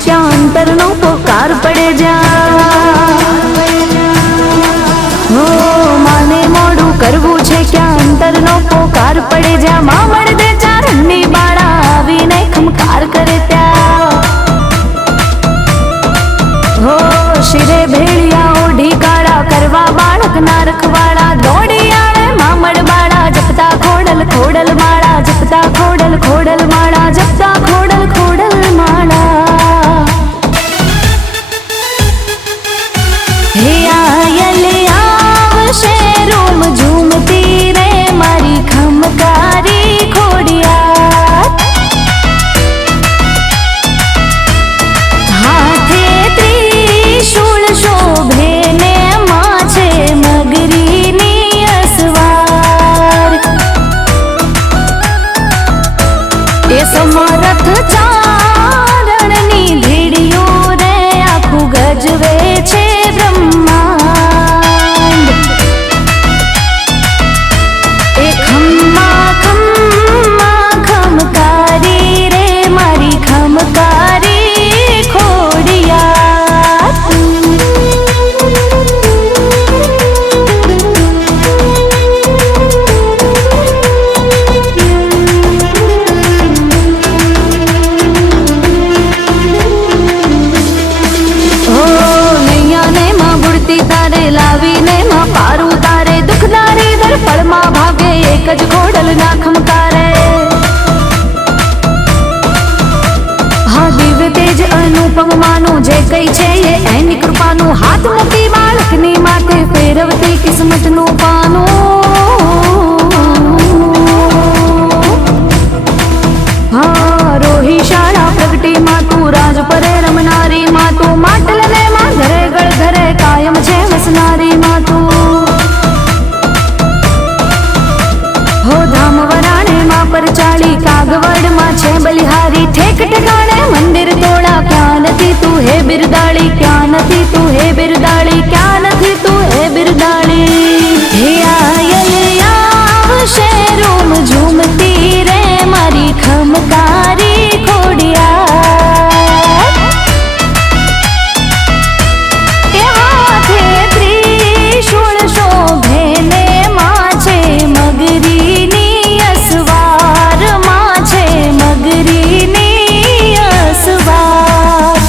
ત્યાં અંતરનો પોકાર પડે જા હો માને મોડું કરવું છે ક્યાં અંતરનો પોકાર પડે જા માં મળદે ચારણની બાળા આવીને ખમકાર કરે ત્યાં હો શિરે ભેળિયા ઓઢી કાળા કરવા બાળક ના રખવાળા દોડી આવે મામડ બાળા જપતા ખોડલ ખોડલ માળા જપતા ખોડલ ખોડલ માળા જપતા ખોડલ ખોડલ માળા હે આયલ આવશે રોમ ઝૂમતી રે મારી ખમકારી ખોડિયા હાથે ત્રિશૂળ શોભે ને માછે મગરીની અસવાર એ સમરથ ચારણની ધીડીઓ રે આખું ગજવે છે બ્રહ્માંડ એ ખમ્મા ખમ્મા ખમકારી રે મારી ખમકારી ખોડિયા ઓ નૈયા ને માં બુડતી તારે લાવીને માં પારું તારે દુખદારી દર પળમાં ભાગે એક જ ખોડલ ના ખમકારે હા દિવ્ય તેજ અનુપમ માનું જે કઈ છે એ એની કૃપાનું હાથ મૂકી બાળકની માથે ફેરવતી કિસ્મતનું પાનું હા રોહી શાળા પ્રગટી માં તું રાજ પરે રમનારી માં તું માટલ ને માં ઘરે ગળ ઘરે કાયમ છે વસનારી માં તું હો ધામ વરાણે માં પર ચાળી કાગવડ માં છે બલિહારી ઠેક ઠેકાણે મંદિર તોડા ક્યાં નથી તું હે બિરદાળી ક્યાં નથી તું હે બિરદાળી ક્યાં નથી તું હે બિરદાળી હે આયલ આવશે રોમ ઝૂમતી રે મારી ખમકારી ખોડિયા એ હાથે ત્રિશૂળ શોભે ને માછે મગરીની અસવાર માછે મગરીની અસવાર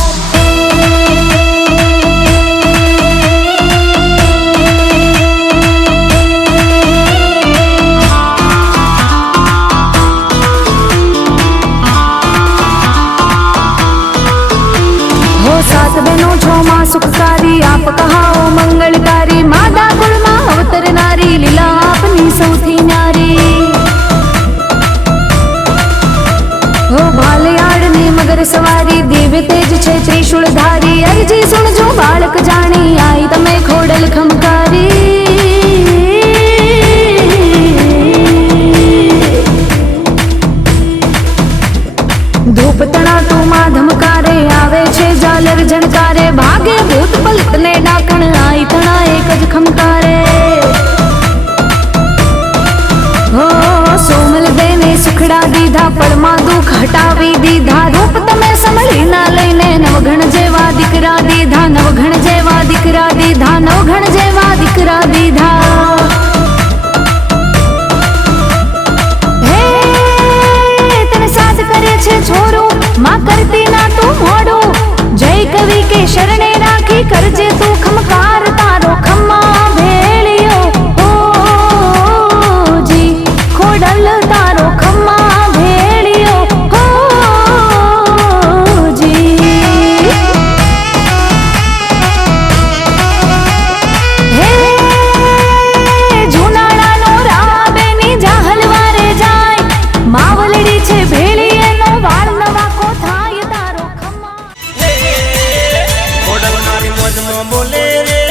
હો સાત બહેનો છો માં સુખકારી આપ કહાઓ મંગળકારી માદા કુળમાં અવતરનારી લીલા આપની સૌથી ન્યારી હો ભાલયાળની મગર સવારી દિવ્ય તેજ છે ત્રિશૂળ ધારી અરજી સુણજો બાળક જાણી આઈ તમે ખોડલ ખમકારી ધૂપ તણા તું માં ધમકારે આવે છે ઝાલર જણકારે ભાગે ભૂત પલિત ને ડાકણ આઈ તણા એક જ ખમકારે હો સોમલ દેને સુખડા દીધા પળમાં દુઃખ હટાવી દીધા રૂપ તમે સંભળી ના લઈને નવઘણ જેવા દીકરા દીધા નવઘણ જેવા દીકરા દીધા નવઘણ જેવા દીકરા દીધા હે તને સાથ કરે છે છોરું માં કરતી ના તું મોડું જય કવિ કે શરણે રાખી કરજે તું ખમકાર તારો ખમ્મા ભેળિયો ઓ જી ખોડલ તારો ખમ્મા ભેળિયો ઓ જી હે જુનાળાનો રાબેની જાહલવારે જાય માવલડી છે ભેળી એનો વાળ નવા કો થાય તારો ખમ્મા ખોડલ મારી મોજમાં બોલે રે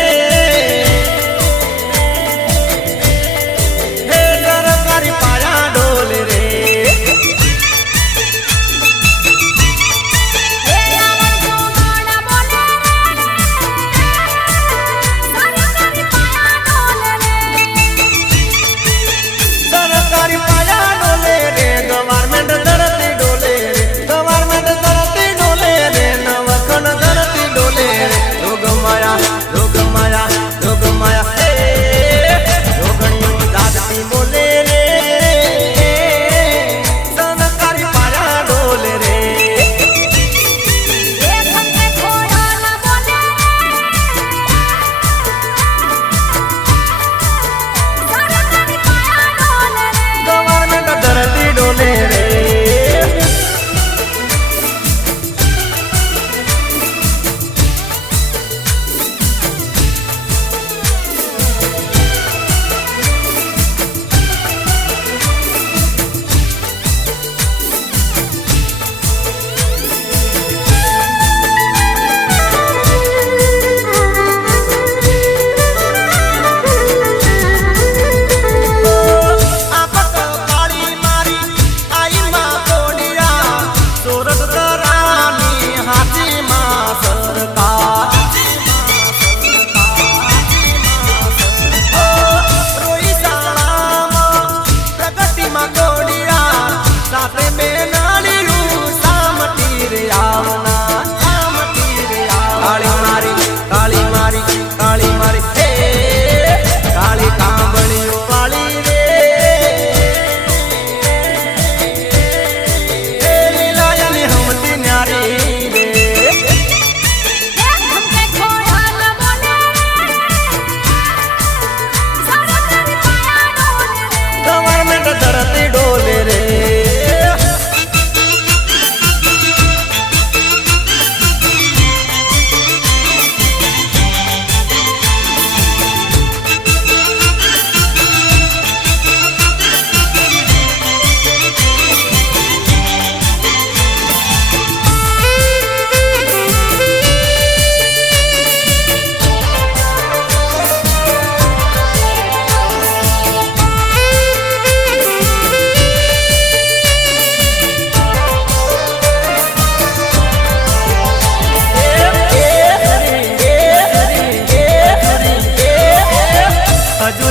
હે સરકારી પાયા ડોલે રે સરકારી પાયા ડોલે રે ગવર્મેન્ટ તરતી ડોલે રે ગવર્મેન્ટ તરતી ડોલે રે નવ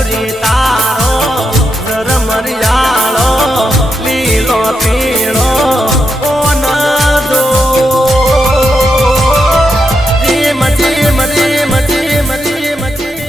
કરી તારો ઝરમરિયાળો લીલો પીળો ઓન દો gym gym gym gym gym gym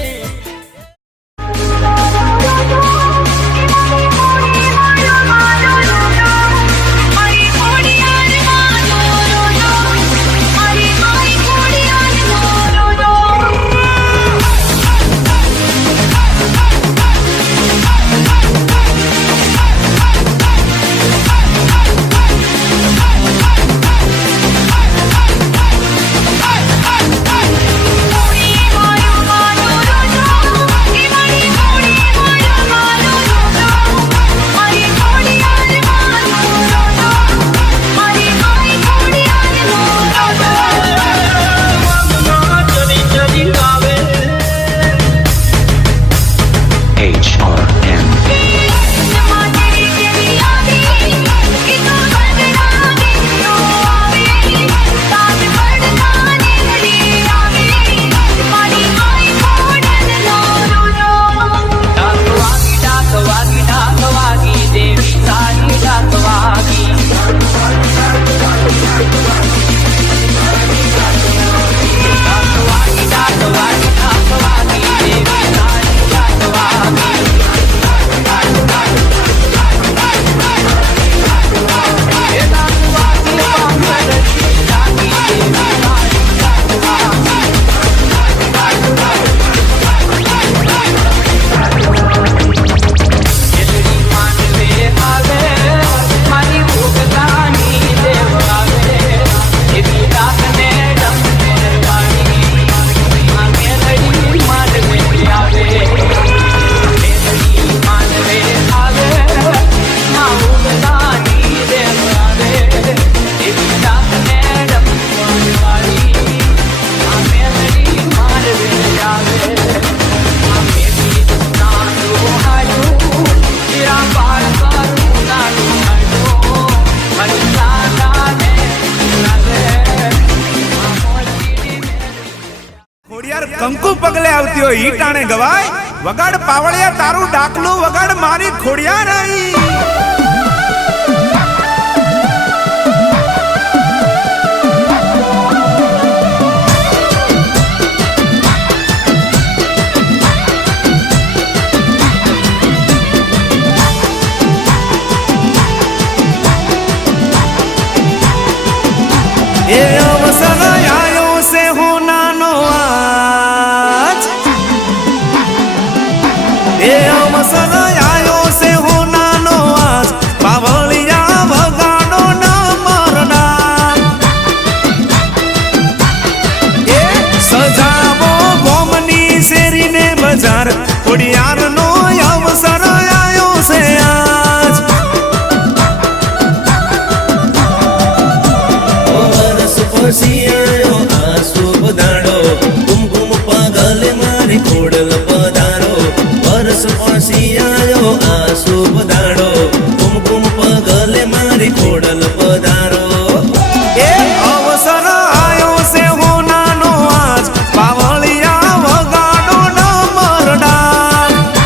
કંકુ પગલે આવતી હોય ઈ ટાણે ગવાય વગાડ પાવળિયા તારું ડાકલું વગાડ મારી ખોડિયા નહીં એ અવસર આયો સે હોનાનો આજ એ અવસર આયો સે હોનાનો આજ પાવળિયા વગાડો ના મરડા એ સજાવો ગોમની શેરીને બજાર ખોડિયારનો અવસર આયો છે આજ સિયાયો આ શુભ દાડો કુમકુમ પગલે મારી ખોડલ પધારો વરસ સિયાયો આ શુભ દાડો કુમકુમ પગલે મારી ખોડલ પધારો એ અવસર આયો છે હોનાનો આજ પાવળિયા વગાડો ના મરડા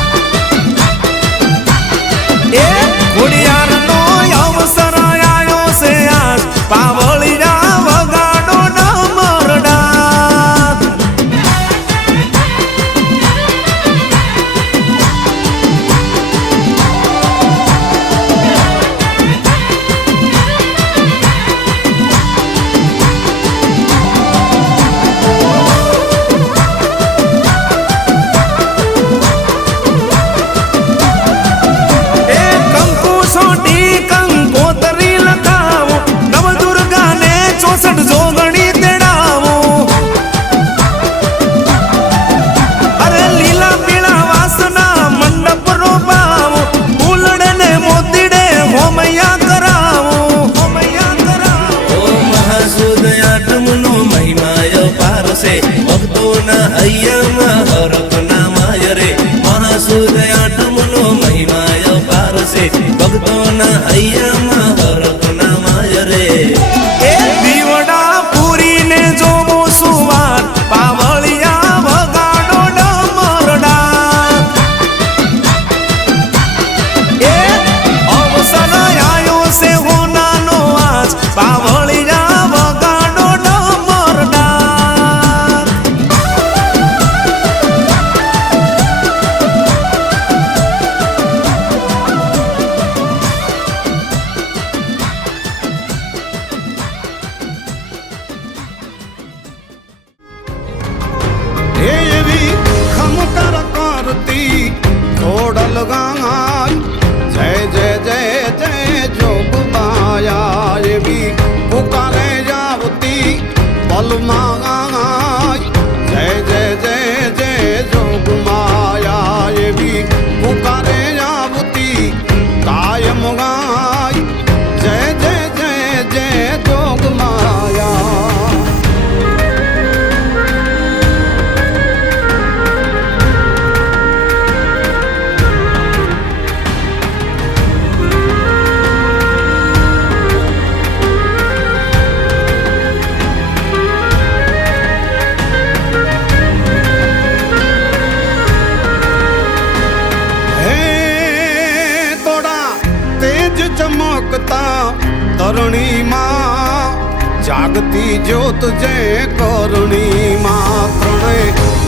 જાગતી જ્યોત જે કરણી માં ત્રણે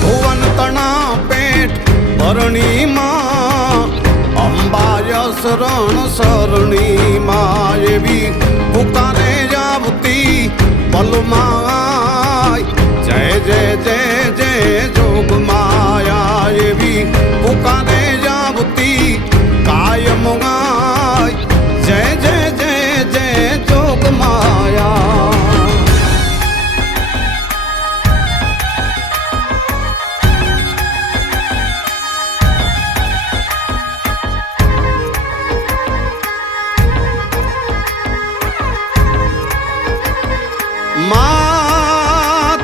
ભુવન તણા પેટ ભરણી માં અંબાય શરણ સરણી માં એવી પુકારે જાવતી પલમાં જય જય જય જય જોગ માયા એવી પુકારે જાવતી કાયમ ગાય જય જય જય જય જોગ માયા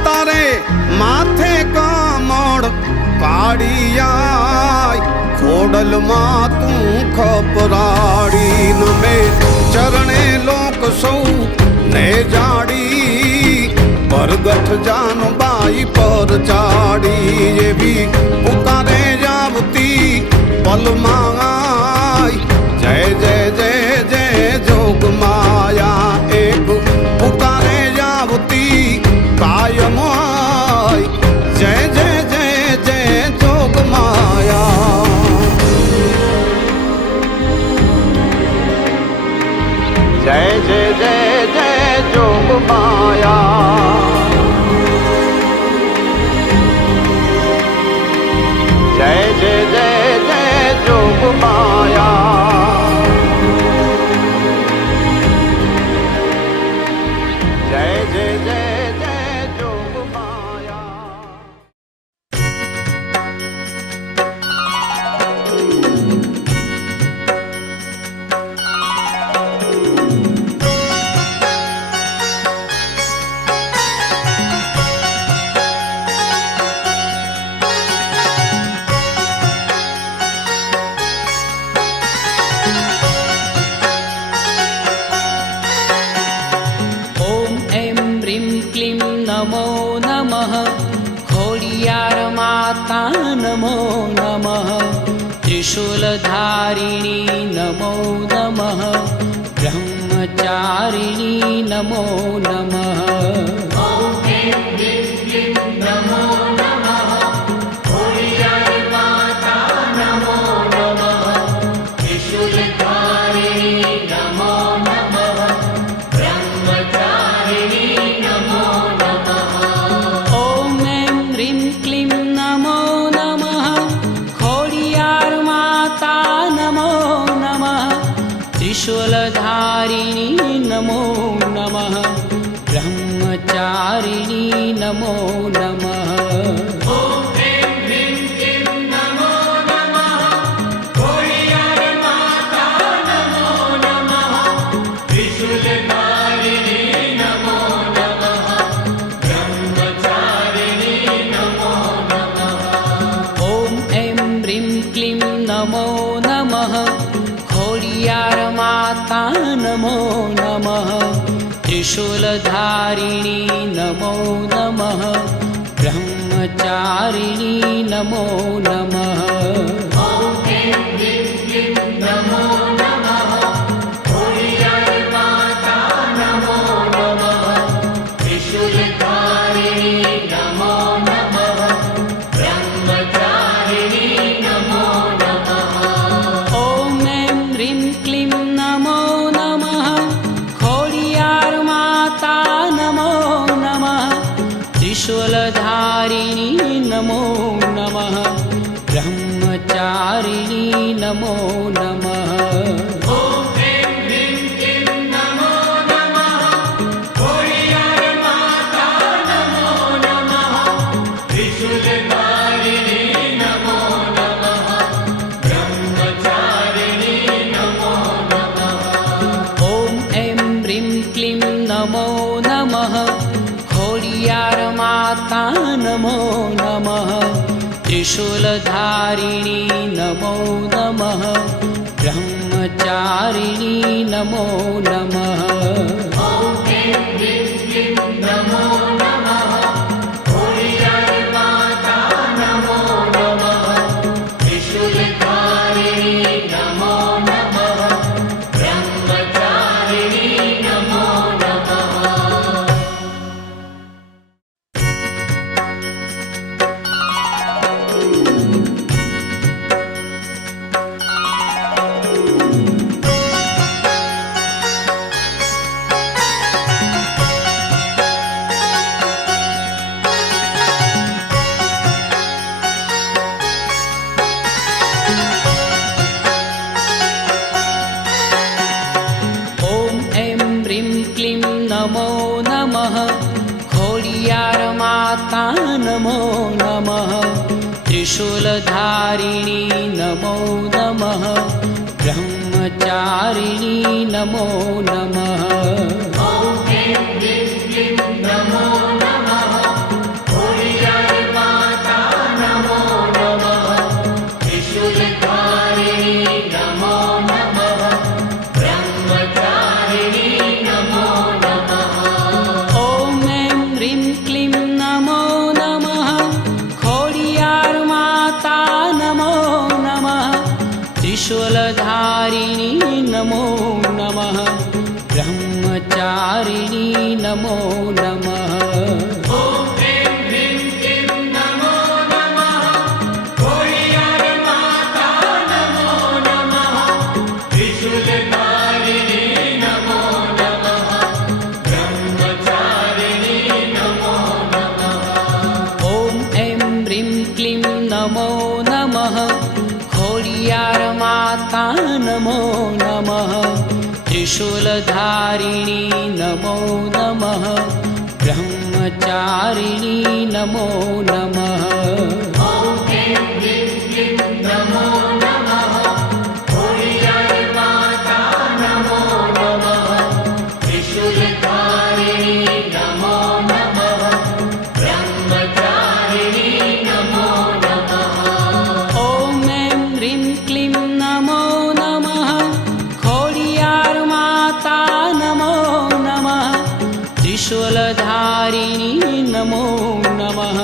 તારે માથે કમળ કાઢિયાય ખોડલમાં તું ખપરાડી નમે ચરણે લોક સૌ ને જાડી પરગઠ જાનબાઈ પર ચાડી એવી પુકારે જાવતી પલમાં જય જય જય જય જોગ માયા એક પુકારે જાવતી કાયમ જય જય જય જય જોગ માયા જય જય જય જય જોગ માયા જય જય જય જય જોગ માયા જય જય જય જય જોગ માયા ॐ ऐं ह्रीं क्लीं नमो नमः खोडियार माता नमो नमः त्रिशूलधारिणी नमो नमः ब्रह्मचारिणी नमो नमः ॐ ऐं ह्रीं क्लीं नमो नमः खोडियार माता नमो नमः त्रिशूलधारिणी नमो नमः ब्रह्मचारिणी नमो नमः ॐ ऐं ह्रीं क्लीं नमो नमः खोडियार माता नमो नमः त्रिशूलधारिणी नमो नमः ब्रह्मचारिणी नमो नमः ॐ ऐं ह्रीं क्लीं नमो नमः खोडियार माता नमो नमः त्रिशूलधारिणी नमो नमः ब्रह्मचारिणी नमो नमः ॐ ऐं ह्रीं क्लीं नमो नमः खोडियार माता नमो नमः त्रिशूलधारिणी नमो नमः ब्रह्मचारिणी नमो नमः त्रिशूलधारिणी नमो नमः ब्रह्मचारिणी नमो नमः ॐ ऐं ह्रीं क्लीं नमो नमः खोडियार माता नमो नमः त्रिशूलधारिणी नमो नमः ब्रह्मचारिणी नमो नमः ॐ ऐं ह्रीं क्लीं नमो नमः खोडियार माता नमो नमः त्रिशूलधारिणी नमो नमः ब्रह्मचारिणी नमो नमः ॐ ऐं ह्रीं क्लीं नमो नमः खोडियार माता नमो नमः त्रिशूलधारिणी नमो नमः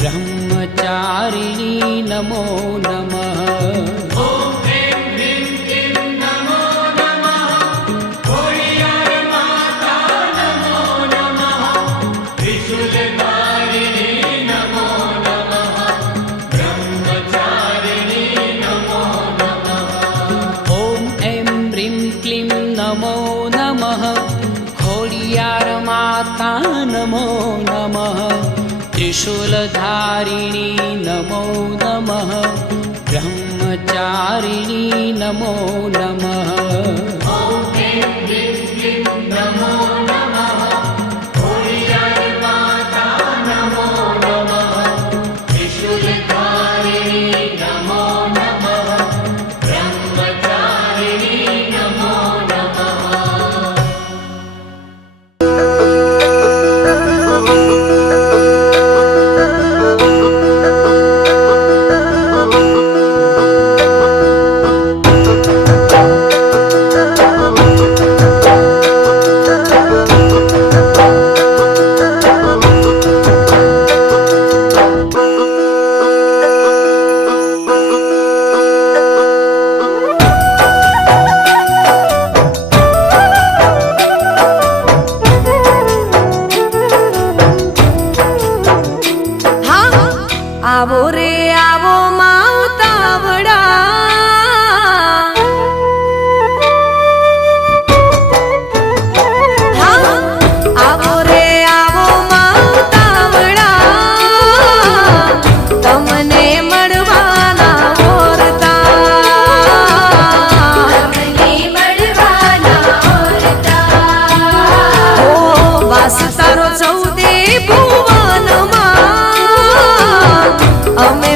ब्रह्मचारिणी नमो नमः ॐ ऐं ह्रीं क्लीं नमो नमः खोडियार माता नमो नमः त्रिशूलधारिणी नमो नमः ब्रह्मचारिणी नमो नमः આવો રે આવો માવતાવડા હા આવો રે આવો માવતાવડા તમને મળવાના ઓરતા તમને મળવાના ઓરતા ઓ વાસ તારો ચૌદે ભુવનમાં અમે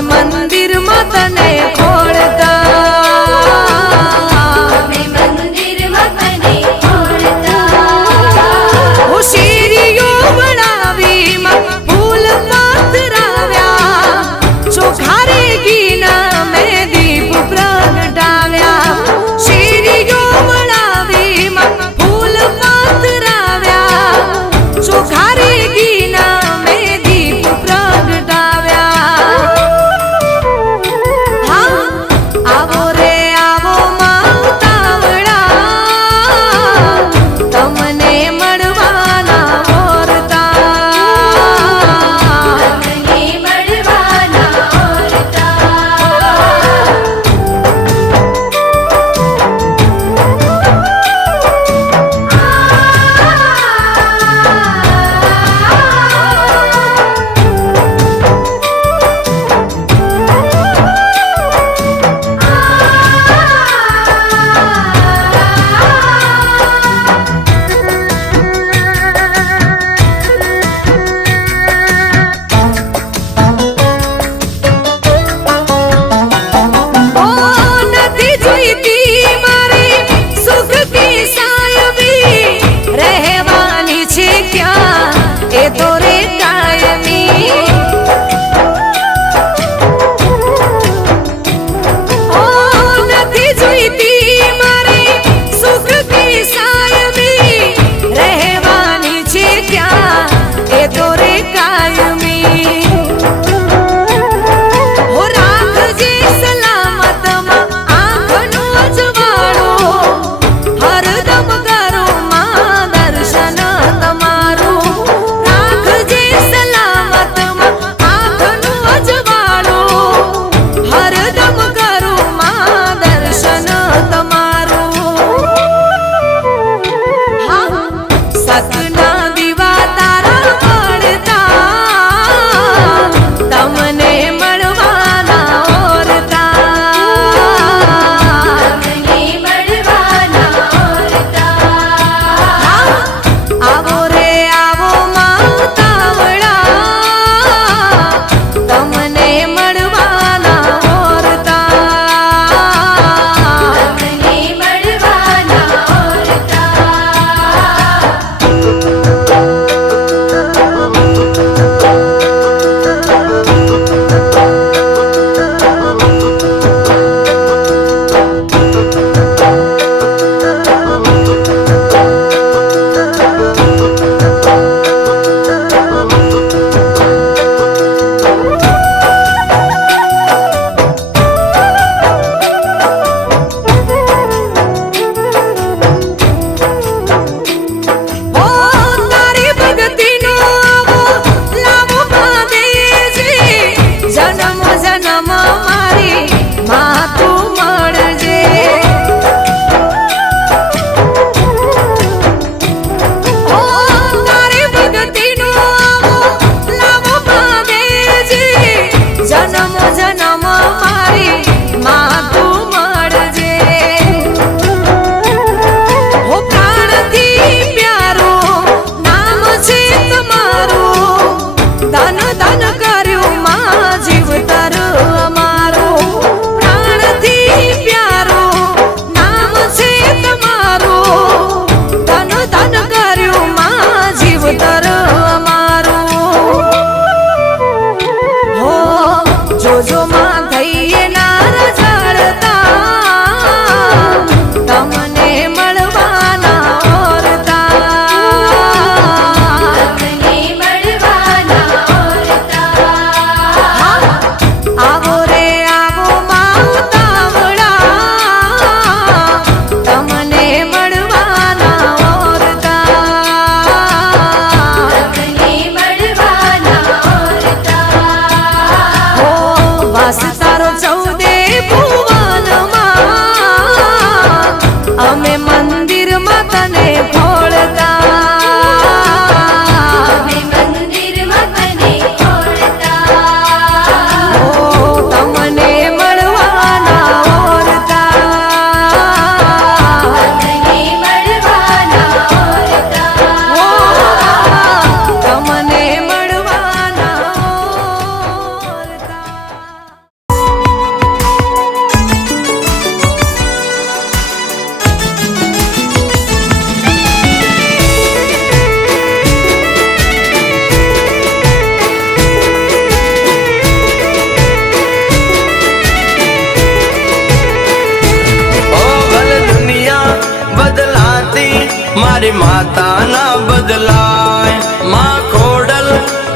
મારી માતા ના બદલાય માં ખોડલ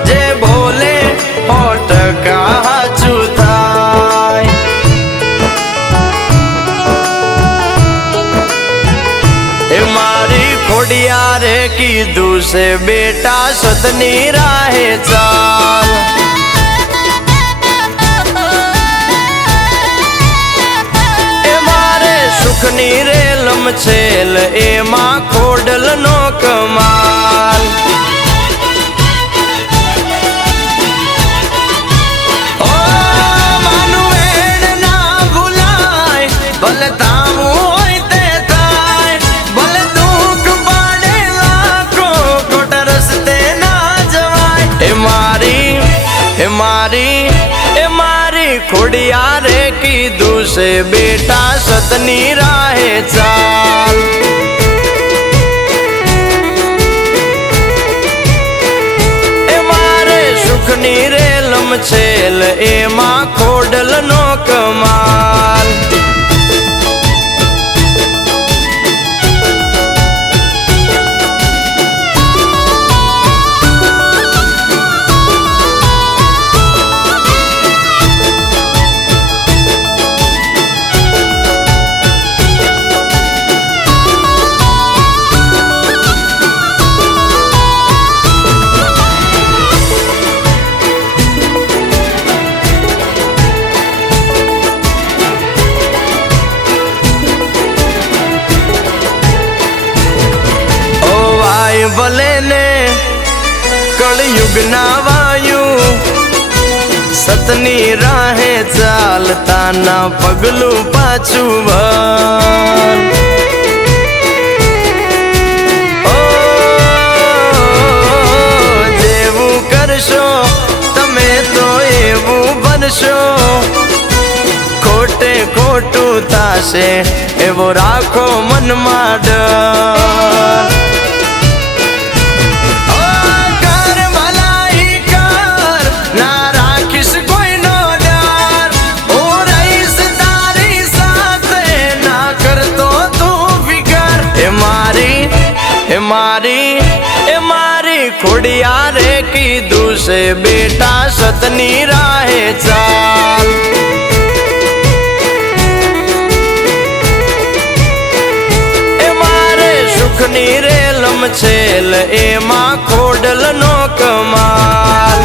જે બોલે 100% હાચું થાય એ મારી ખોડિયારે કીધું છે બેટા સતની રાહે ચાલ સુખની રેલમ છેલ એમાં ખોડલ નો કમાલ ઓ માનું વેણ ના ભૂલાય ભલે તાવું હોય તે થાય ભલે દુઃખ પાડે લાખો ખોટા રસ્તે ના જવાય એ મારી ખોડિયારે કીધું છે બેટા સતની રાહે ચાલ એ મારે સુખની રેલમ છેલ એમાં ખોડલ નો કમાલ ભલે ને કળયુગ ના વાયુ સતની રાહે ચાલતા ના પગલું પાછું વળ ઓ જેવું કરશો તમે તો એવું બનશો ખોટે ખોટું થાશે એવો રાખો મનમાં ડર એ મારી ખોડિયારે કીધું છે બેટા સતની રાહે ચાલ એ મારે સુખની રેલમ છેલ એમાં ખોડલ નો કમાલ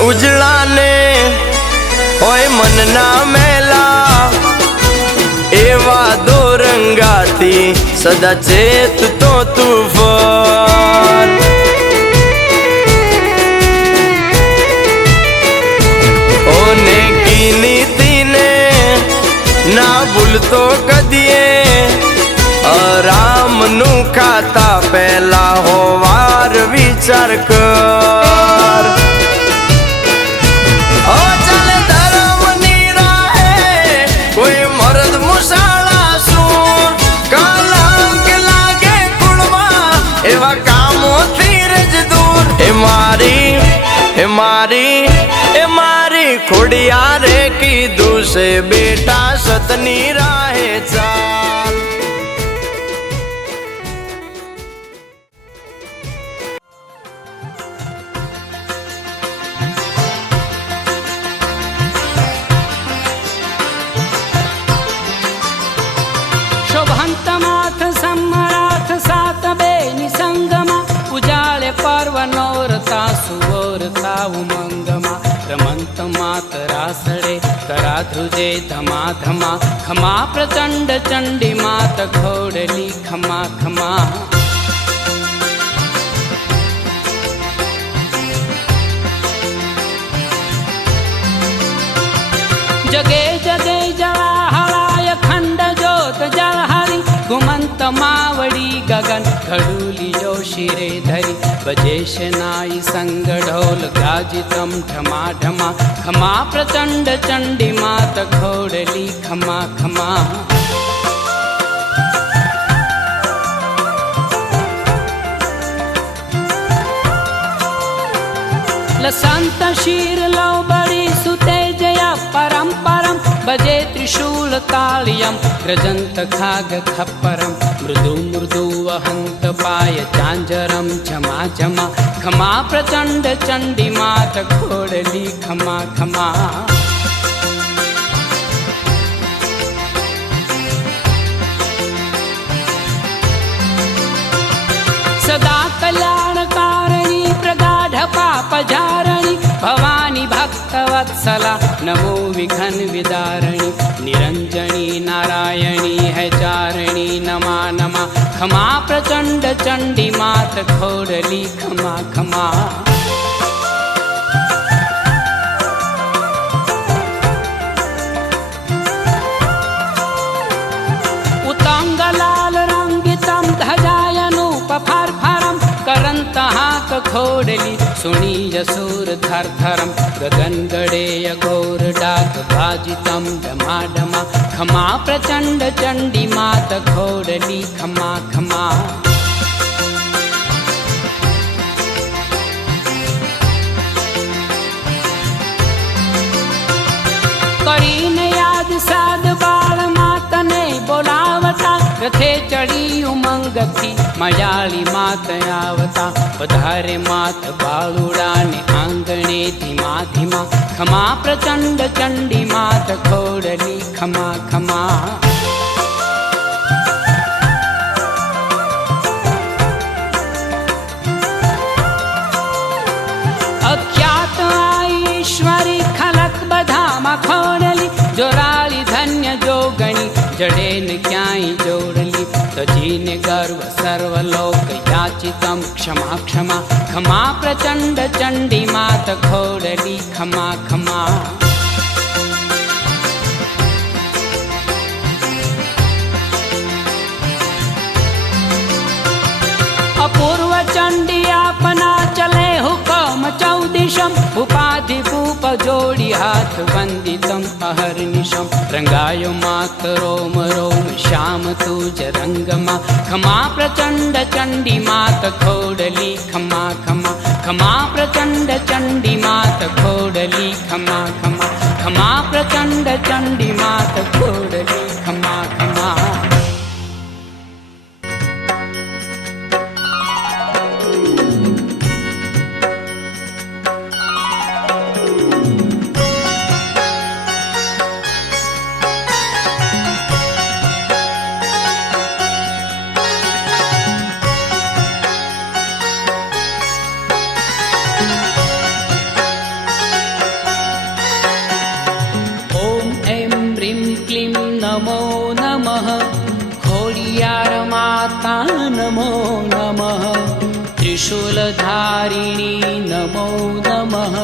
ઉજળા ને હોય મન ના મેલા એવા દોરંગાથી સદા ચેત તો તુફાન ઓને કી નીતિને ના ભૂલતો કદીએ આરામ નું ખાતા પહેલા હોવાર વિચાર કર એવા કામોથી રજ દૂર એ મારી ખોડિયારે કીધું છે બેટા સતની રાહે ચાલ શોભંતમાથ સમરાથ સાત બે નિસંગમાં ઉજાળે પર્વ નોરતા સુવોરતા ઉમંગમાં રમંત માતરા સડે કરા ધ્રુજે ધમા ધમા ખમા પ્રચંડ ચંડી માત ઘોડલી ખમા ખમા જગે જગે જળા मावडी गगन घडुलियो शिरे धरी बजे शनाई संग ढोल गाजितम ढमा ढमा खमा प्रचंड चंडी मात घोड़ली खमा खमा लसंत शीर लव बड़ी सुते जया परम परम बजे त्रिशूल तालियम ग्रजंत खाग खप्परम मृदु मृदु वहंत पाय चांजरम झमा झमा खमा प्रचंड चंडी मात घोड़ली खमा खमा सदा कल्याणकारिणी प्रगाढ पापजारिणी भवानी भक्तवत्सला नमो विघ्न विदारिणी निरंजनी नारायणी है चारिणी नमा नमा खमा प्रचंड चंडी मात घोड़ली खमा खमा उतंग लाल रंगितम ध्वजायनोपफारफारम करंत हाक घोड़ली सुनी यसूर थर थरम गगन गड़ेय घोर डाक भाजितम डमा डमा खमा प्रचंड चंडी मात घोड़ली खमा खमा करीन याद साध बाल मातने बोलावता रथे चढ़ी उमंग थी मयाली मात आवता पधारे मात बालुड़ा ने आंगणे धीमा धीमा खमा प्रचंड चंडी मात घोड़ली खमा खमा अख्यात ईश्वरी खलक बधामा खोड़ली जोराली धन्य जोगणी जड़ेन क्याई जोड़ली तजीन गर्व सर्वलोक याचितम क्षमा क्षमा खमा प्रचंड चंडी मात घोड़ली खमा खमा अपूर्व चंडी अपना चले हुकम चौदिशम उपाधि भूप जोड़ी हाथ वंदितम अहर्निशम रंगायो मात रोम रोम श्याम तुज रंगमा खमा प्रचंड चंडी मात घोड़ली खमा खमा खमा प्रचंड चंडी मात घोड़ली खमा खमा खमा प्रचंड चंडी मात घोड़ली खमा खमा नमो नमः खोडियार माता नमो नमः त्रिशूलधारिणी नमो नमः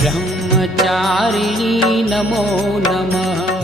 ब्रह्मचारिणी नमो नमः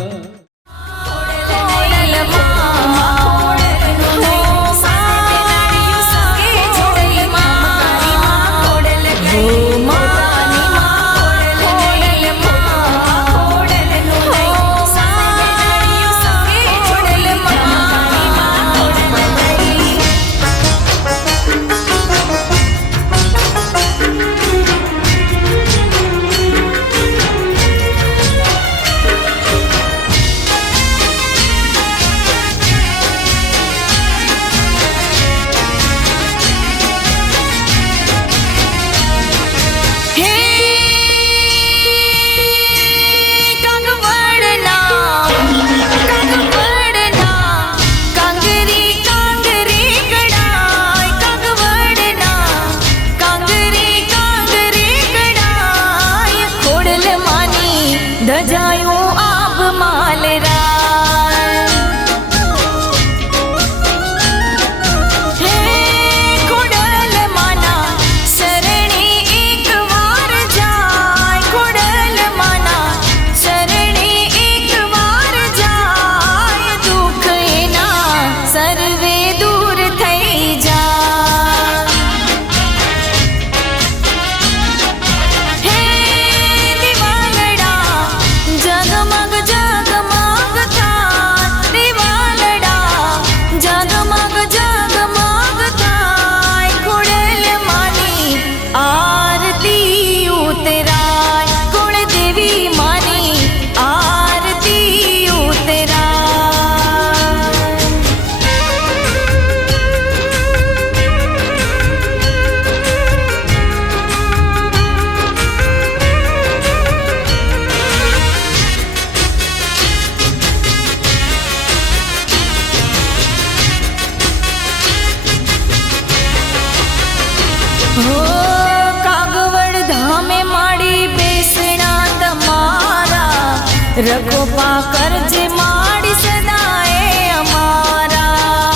રખોપા કરજે માડી સદાએ અમારા.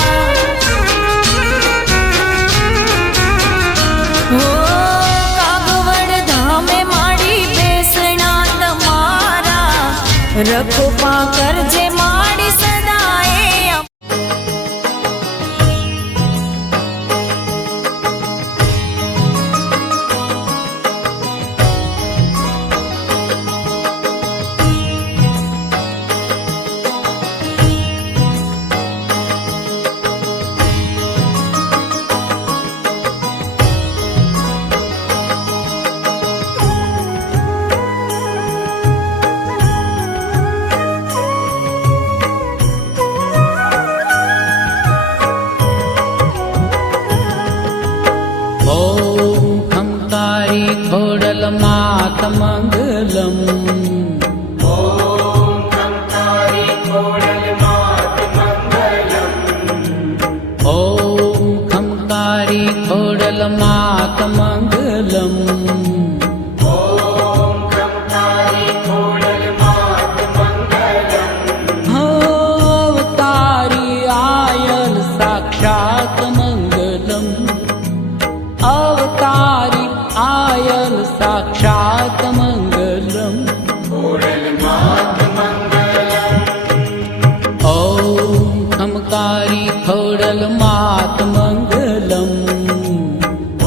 હો કાગવડ ધામે માડી બેસણા તમારા, રખોપા કરજે માડી સદાએ અમારા. ઓમ ખંકારી ખોડલ માત મંગલમ. ઓમ ખંકારી ખોડલ માત મંગલમ. ઓમ ખંકારી ખોડલ માત મંગલમ. ઓમ ખંકારી ખોડલ માત મંગલમ. અવતારી આયલ સાક્ષાત મંગલમ. અવતારી આયલ સાક્ષાત મંગલમ. ઓમ ખમકારી ખોડલ માત મંગલમ.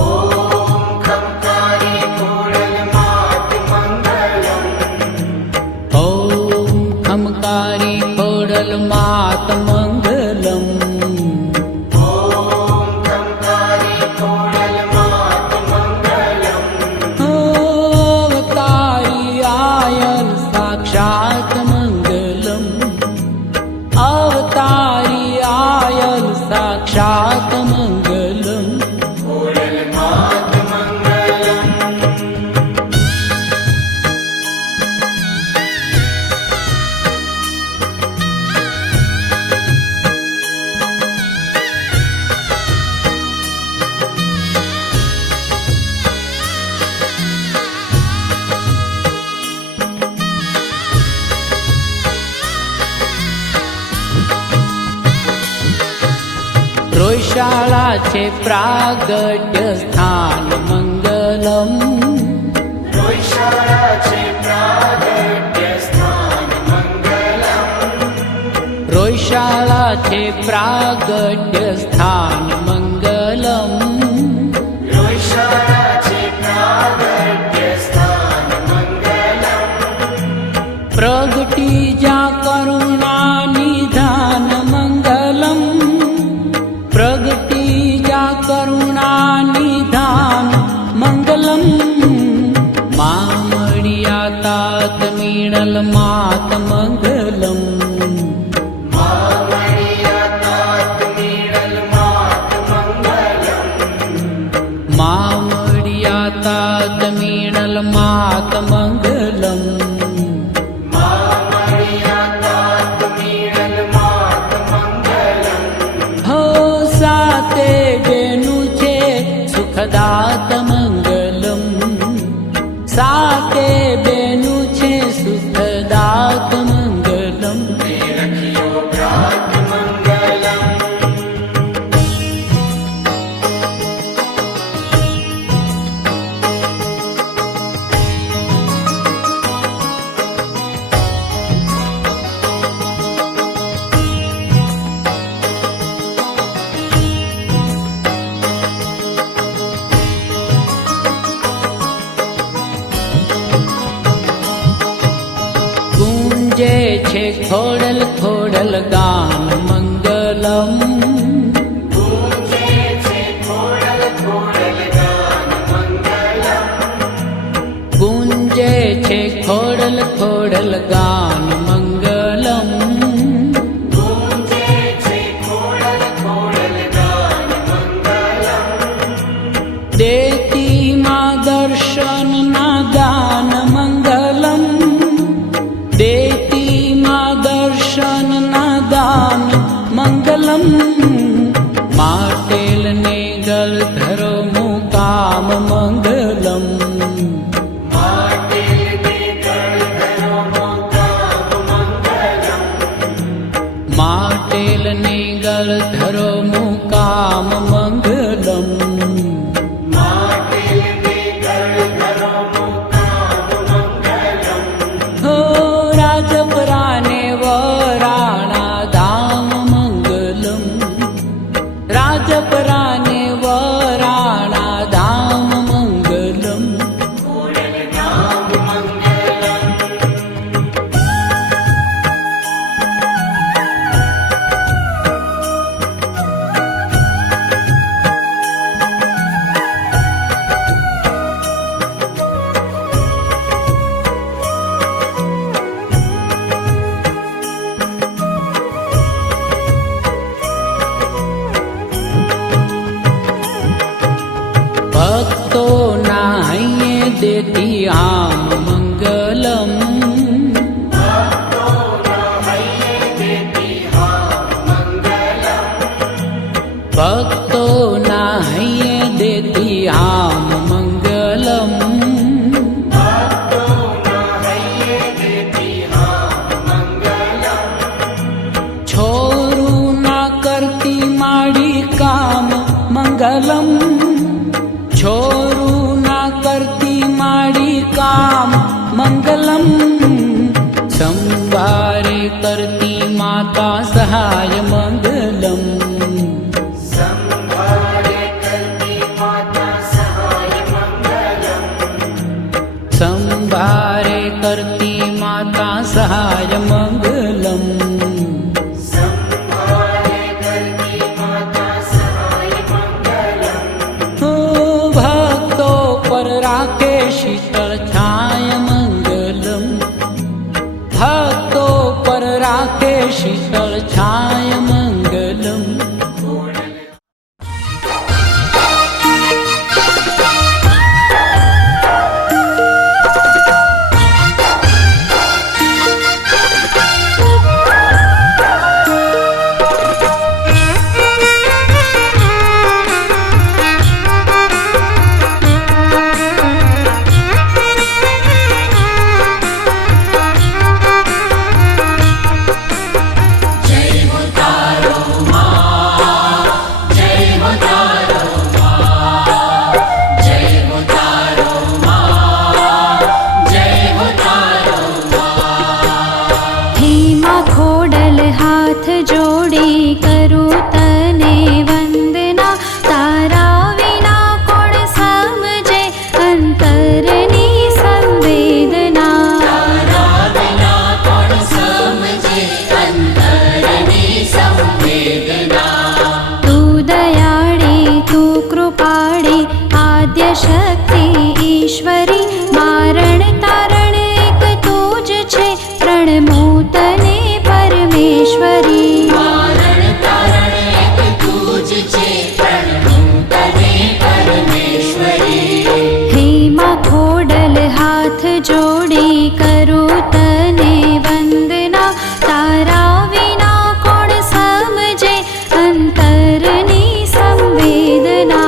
ઓમ ખમકારી ખોડલ માત મંગલમ. ઓમ ખમકારી ખોડલ માત મંગલમ. અવતારી આયલ સાક્ષાત મંગલમ. અવતારી આયલ સાક્ષાત મંગલમ. રોયશાળા છે પ્રાગટ્ય સ્થાન મંગલમ. રોયશાળા છે પ્રાગટ્ય સ્થાન મંગલમ. રોયશાળા છે પ્રાગટ્ય સ્થાન મંગલમ. રોયશાળા છે પ્રાગટ્ય સ્થાન મંગલમ. પ્રગટી જા કરુણા નિધાન મંગલમ. પ્રગટી જા કરુણા નિધાન મંગલમ. મામડિયા તાત મીણલ માત મંગલમ. મામડિયા તાત મીણલ માત મંગલમ. મામડિયા તાત મીણલ માત મંગલમ. સાતે બેનું છે સુખદાત મંગલમ. સાતે બેનું છે સુખદાત મંગલમ. ગુંજે છે ખોડલ ખોડલ ગાન મંગલમ. ગુંજે છે ખોડલ ખોડલ ગાન મંગલમ. ગુંજે છે ખોડલ ખોડલ ગાન મંગલમ. ગુંજે છે ખોડલ ખોડલ ગાન મંગલમ. દેતી માં દર્શન ના ગાન મંગલમ. દેતી માં દર્શન ના દાન મંગલમ. માટેલ ને ગલ ધરો મુકામ મંગલમ. માટેલ ને ગલ ધરો મુકામ देती आम मंगलम भक्तो नाहये देती आम मंगलम छोरू ना करती माड़ी काम मंगलम छोरू ना करती माड़ी काम मंगलम संवारे करती माता सहाय मंगलम संवारे करती माता सहाय मंगलम भक्तों पर राखे शीतल छाय मंगलम भक्तों पर राखे शीतल छाय मंगलम शक्ति ईश्वरी मारण तारण एक तुझ छे प्रणमो तने परमेश्वरी मारण तारण एक तुझ छे प्रणमो तने परमेश्वरी हे मां खोडल हाथ जोड़ी करूं तने वंदना तारा विना कोण समझे अंतरनी संवेदना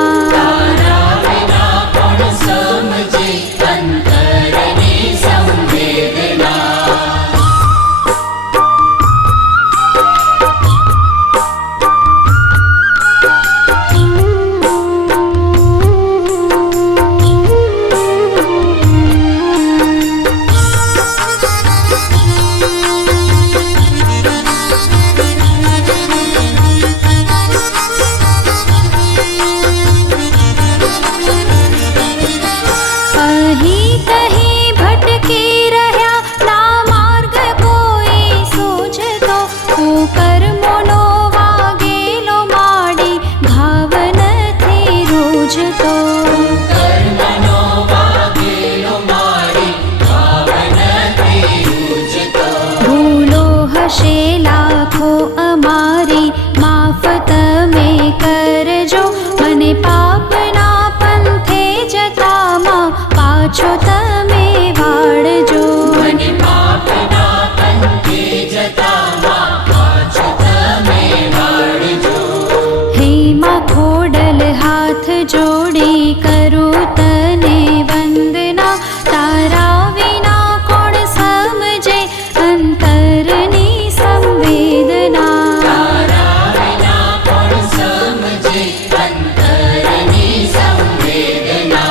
અમારી માફ તમે કરજો મને પાપના પંથે જતામાં પાછો તમે વાળજો મને પાપના પંથે જતામાં પાછો તમે વાળજો હે માં ખોડલ હાથ જોડી કરું તને વંદના તારા વિના કોણ સમજે અંતરની संवेदना तारा विना कोण समझे अंतरनी संवेदना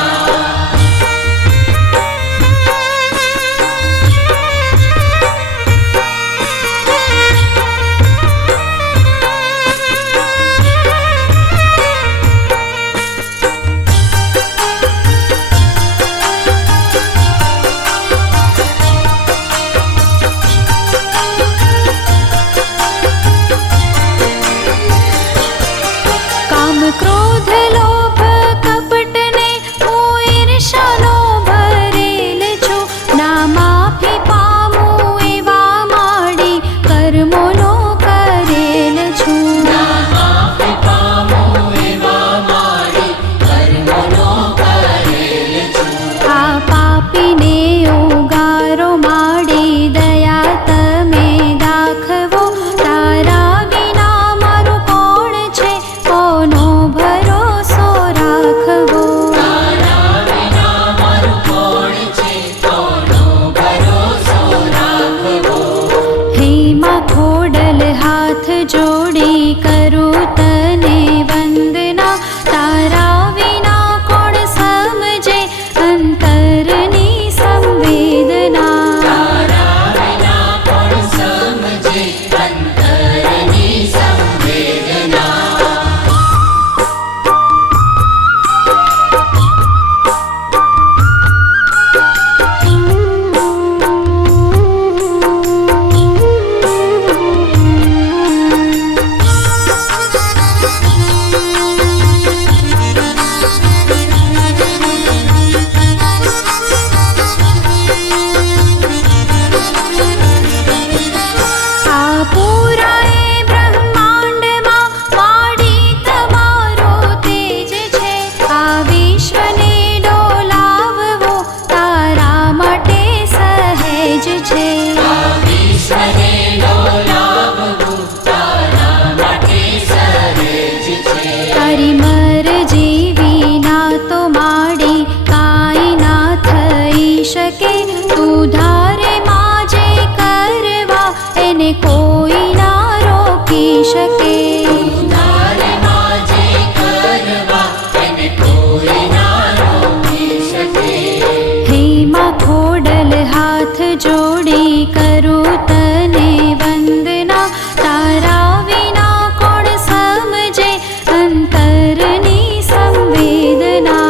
શકે. તું ધારે માજે કરવા એને કોઈ ના રોકી શકે. હે માં ખોડલ હાથ જોડી કરું તને વંદના. તારા વિના કોણ સમજે અંતરની સંવેદના.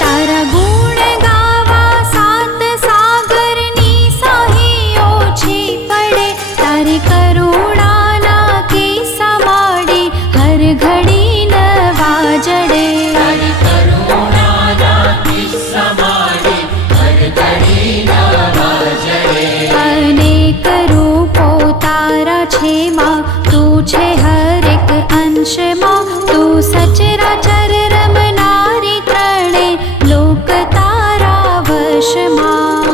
તારા ગુણ ગાવા સાત સાગરની સાહી ઓછી પડે. તારી કરુણાના કિસ્સા માડી હર ઘડી નવા જડે. અનેક રૂપો તારા છે માં. તું છે હરેક અંશમાં. તું સચરાચર રમનારી ત્રણે લોક તારા વશમાં.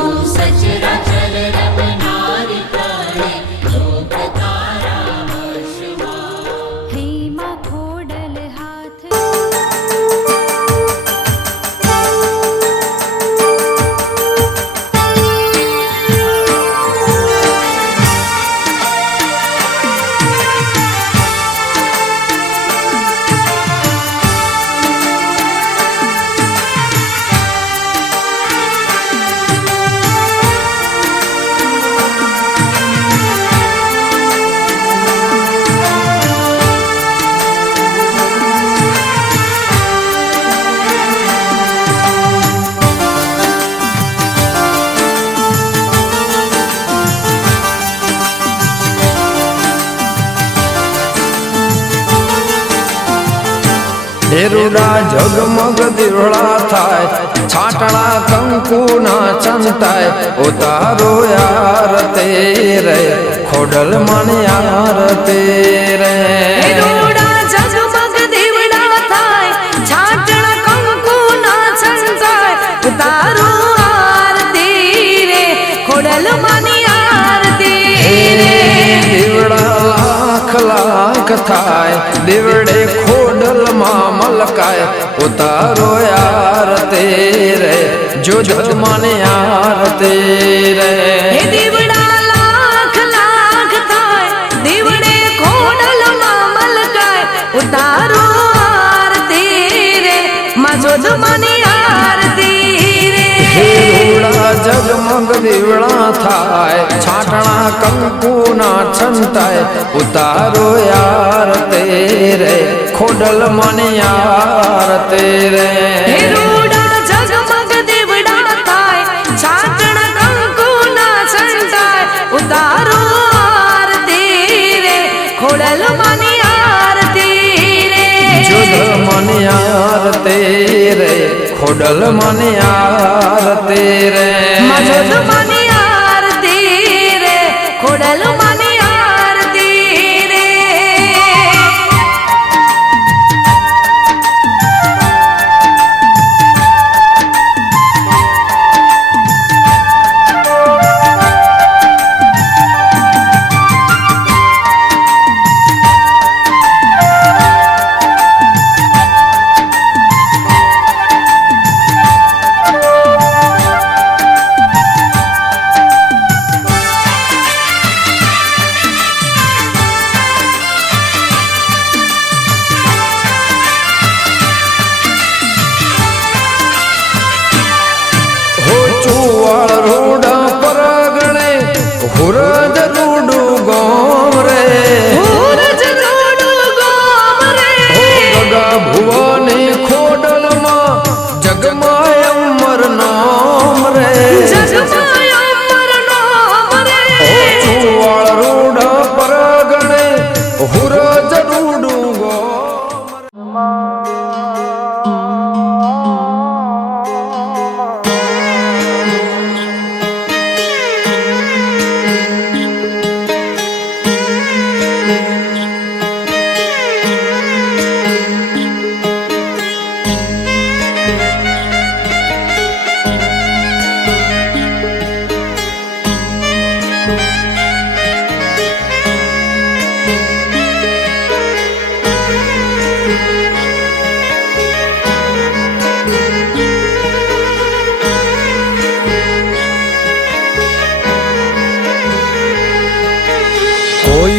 હે માં ખોડલ હાથ દેરુડા જગમગ દીવડા થાય, છાટણા કંકુના ચંતાય, ઉતારો યાર તેરે ખોડલ મન યાર તેરે. દેરુડા જગમગ દીવડા થાય, છાટણા કંકુના ચંતાય, ઉતારો આરતી રે ખોડલ મન આરતી રે. દીવડા લાખ લાખ થાય, દીવડે ખોડલ માં મલકાય, ઉતારો યાર તેરે જો જગ મન યાર તેરે. દીવડા લાખ લાખ થાય, દીવડે ખોડલ માં મલકાય, ઉતારો આરતી રે માં જોજ મન આરતી રે. દેરુડા જગમગ દીવડા થાય, છાટણા કંકુના છંતાય, ઉતારો યાર તેરે ખોડલ મન યાર તેરે. દેરુડા જગમગ દીવડા થાય, છાટણા કંકુના છંતાય, ઉતારો આરતી રે ખોડલ મન આરતી રે. જોધ મન યાર તેરે ખોડલ મન યાર તેરે. માં જોજ મન આરતી રે ખોડલ મન આરતી રે.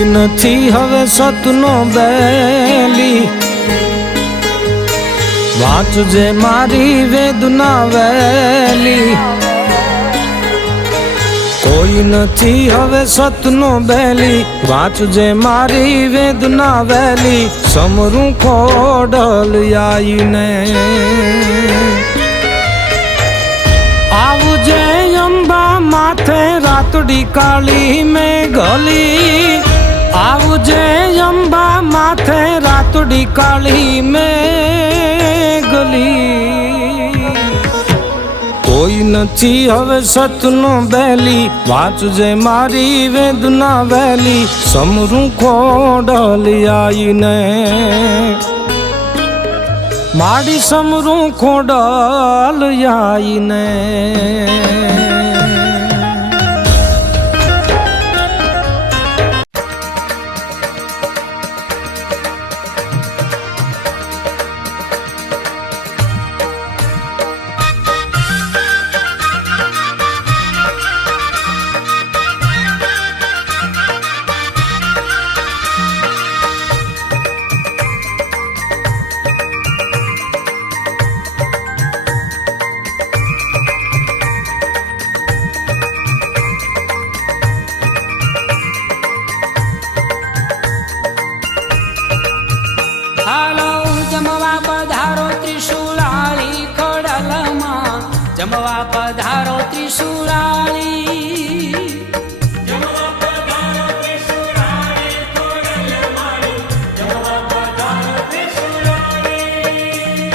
નથી હવે સતનો બેલી વાંચજે મારી વેદના વેલી કોઈ નથી હવે સતનો બેલી વાંચજે મારી વેદના વેલી સમરું ખોડલ આઈને આવજે અંબા માથે રાતડી કાળી મેં ગલી આવજે અંબા માથે રાતડી કાળી મેં ગલી કોઈ નથી હવે સતનો બેલી વાંચજે મારી વેદના વેલી સમરું ખોડલ આઈને માડી સમરું ખોડલ આઈને હાલો જમવા પધારો ત્રિશુલાળી ખોડલમાં જમવા પધારો ત્રિશુલાળી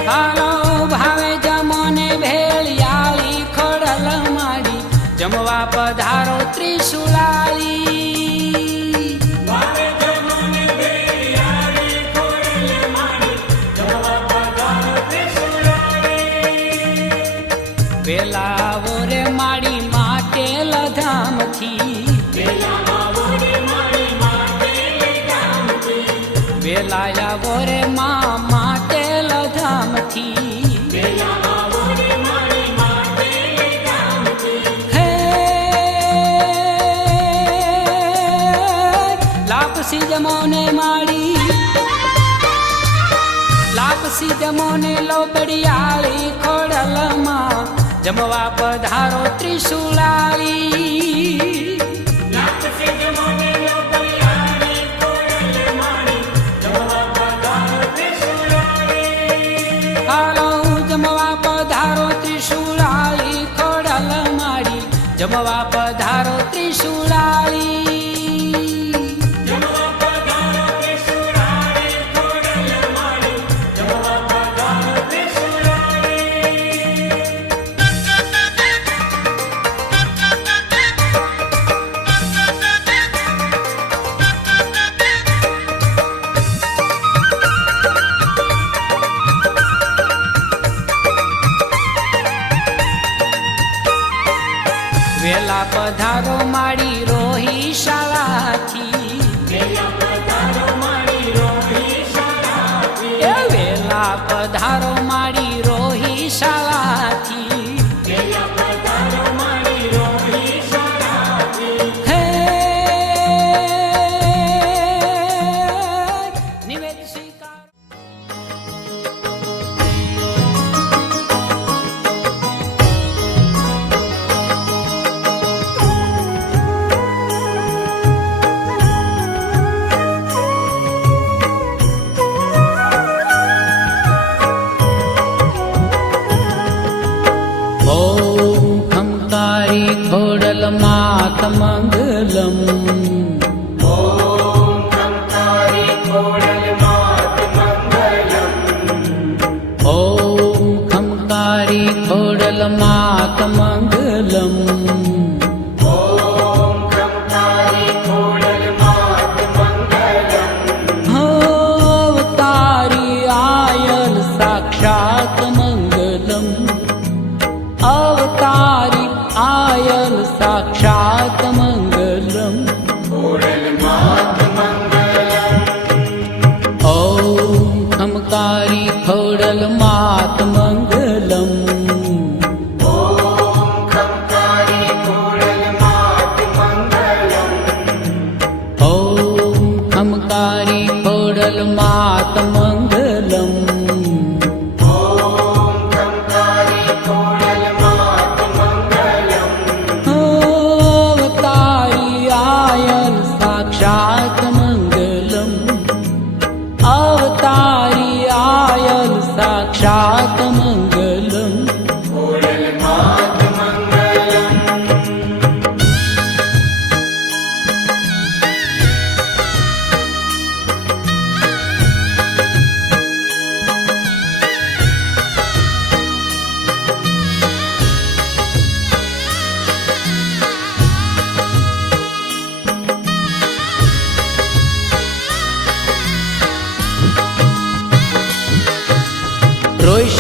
હાલો ભાવે જમોને ભેળિયાળી ખોડલ માડી જમવા પધારો ત્રિશુલાળી વેલાવો રે માડી માટે લધામથી વેલાયાવો રે મા માટે લધામથી હે લાપસી જમોને માડી લાપસી જમોને લોબડિયાળી ખોડલમાં જમવા પધારો ત્રિશુલાળી હાલો જમવા પધારો ત્રિશુલાળી ખોડલ માડી જમવા પધારો ત્રિશુલાળી વેલા પધારો માડી રોહી શાળાથી વેલા પધારો માડી રોહી શાળાથી હે નિવેદ સ્વીકાર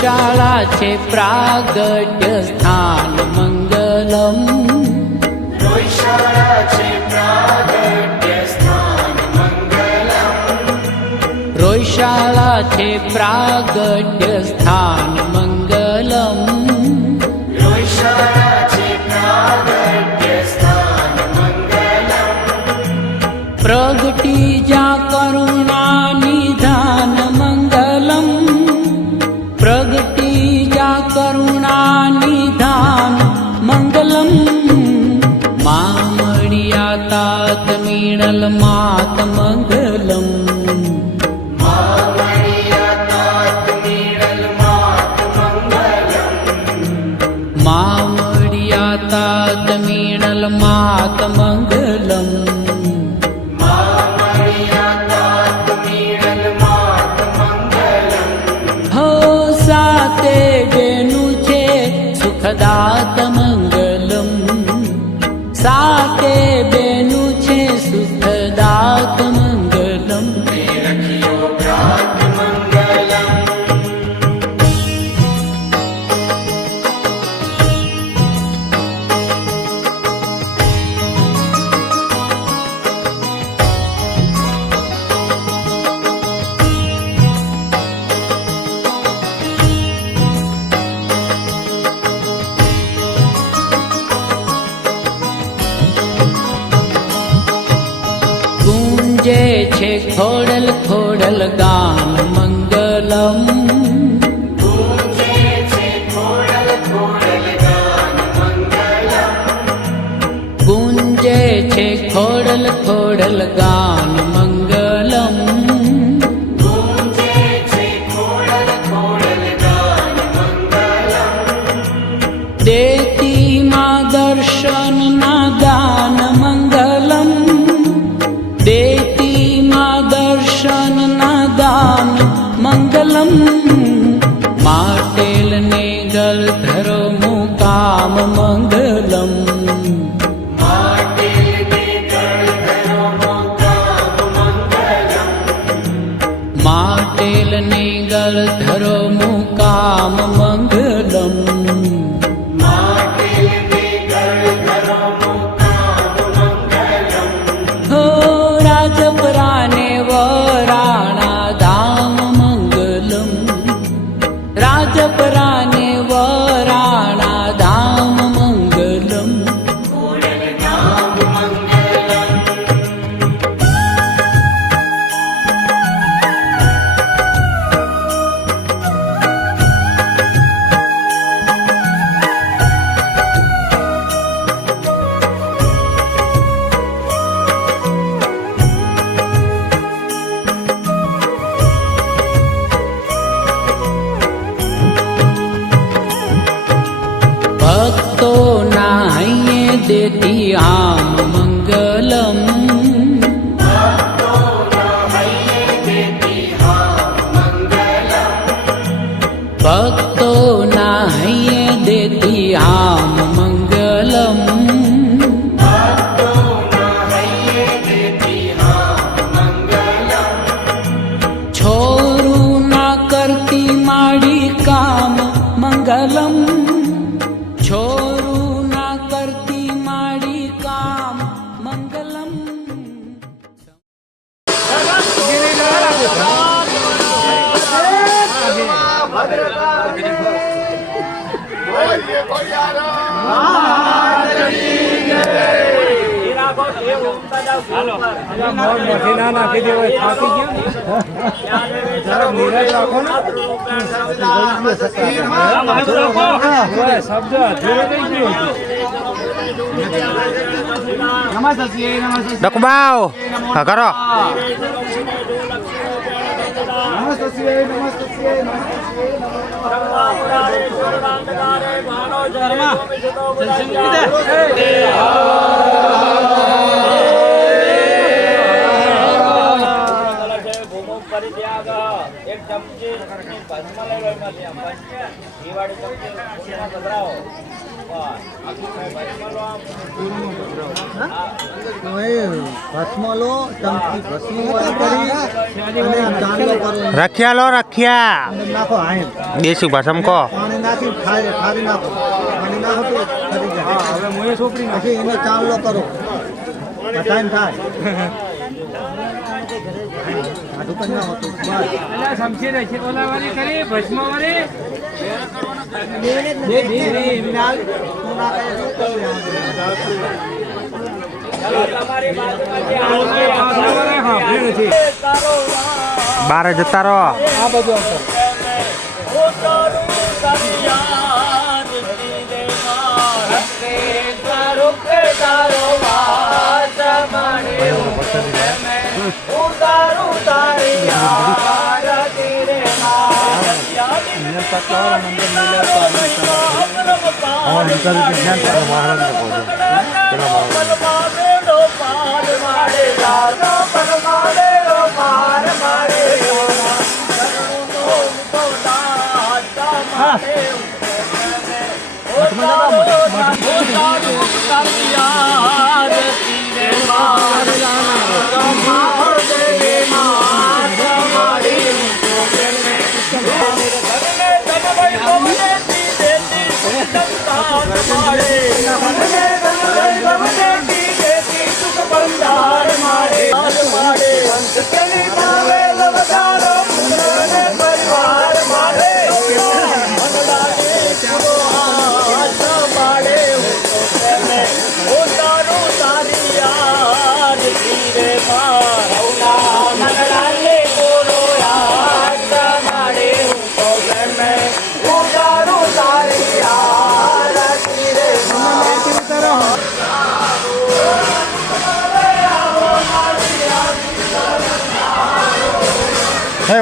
રોયશાળા છે પ્રાગટ્ય સ્થાન મંગલમ. રોયશાળા છે પ્રાગટ્ય સ્થાન મંગલમ. રોયશાળા છે પ્રાગટ્ય સ્થાન મંગલમ. રોયશાળા છે પ્રાગટ્ય સ્થાન મંગલમ. પ્રગટી જ્યાં કરુણા નિધાન મંગલમ. પ્રગટી જ્યાં કરુણા નિધાન મંગલમ. મામડિયા તાત મીણલ માત મંગલમ. મામડિયા તાત મીણલ માત મંગલમ. મામડિયા તાત મીણલ માત મંગલમ. મામડિયા તાત મીણલ માત મંગલમ. હો સાતે બેનું છે સુખદાત મંગલમ. સાતે બેનું છે સુખદાત મંગલમ. રખિયો પ્રાત મંગલમ. ગુંજે છે ખોડલ ખોડલ ગાન મંગલમ. ગુંજે છે ખોડલ ખોડલ ગાન મંગલમ. ગુંજે છે ખોડલ ખોડલ ગાન મંગલમ. ગુંજે છે ખોડલ ખોડલ ગાન મંગલમ. દેતી માં દર્શન ના દાન મંગલમ. દેતી માં દર્શન ના દાન મંગલમ. માટેલ ને ગલ ધરો મુકામ મંગલમ. માટેલ ને ગલ ધરો મુકામ મંગલમ. માટેલ ને ગલ ધરો મુકામ મંગલમ. માટેલ ને ગલ ધરો મુકામ મંગલમ. હો રાજપરાને વરાણા ધામ મંગલમ. રાજપરાને વરાણા ધામ મંગલમ. ધામ મંગલમ. ભક્તો ના હૈયે દેતી આમ મંગલમ. ભક્તો ના હૈયે દેતી આમ મંગલમ. ભક્તો ના હૈયે દેતી આમ મંગલમ. ભક્તો ના હૈયે દેતી આમ મંગલમ. છોરું ના કરતી માડી કામ મંગલમ. છોરું ના કરતી માડી કામ મંગલમ. ડકબાવ હા કરો. એક ચમચી ભસ્મ લઈ લો એમાંથી દિવાળી ચમચી પધરાવો. રખ્યા લો રખ્યા દેશી ભાષામાં કહો. બાર જતા રહો.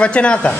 વચ્ચે ના હતા.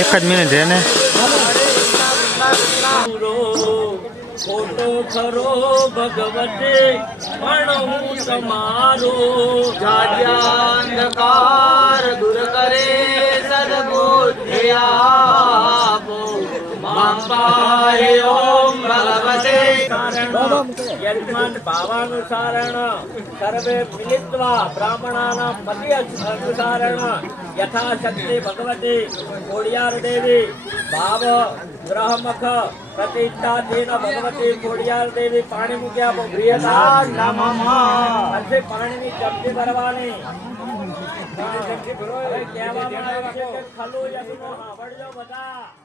એક જ મિનિટ રહે ને. ખોટો ખરો ભગવતે પણ હું તમારો અંધકાર દૂર કરે સદબુદ્ધિ આપો માંપાય ઓમ ભગવતે યજમાન ભાવાનુસારણ સર્વે મિલિત્વા બ્રાહ્મણાનાં પતિ અનુસારણ યથાશક્તિ ભગવતી ખોડિયાર દેવી ભાવ ગ્રહમખ પ્રતિષ્ઠા તેન ભગવતી ખોડિયાર દેવી પાણી મૂક્યા પ્રિયતા પછી પાણીની ચમચી ભરવાની કહેવામાં આવે છે કે ખલો યજ્ઞ સાંભળજો બધા.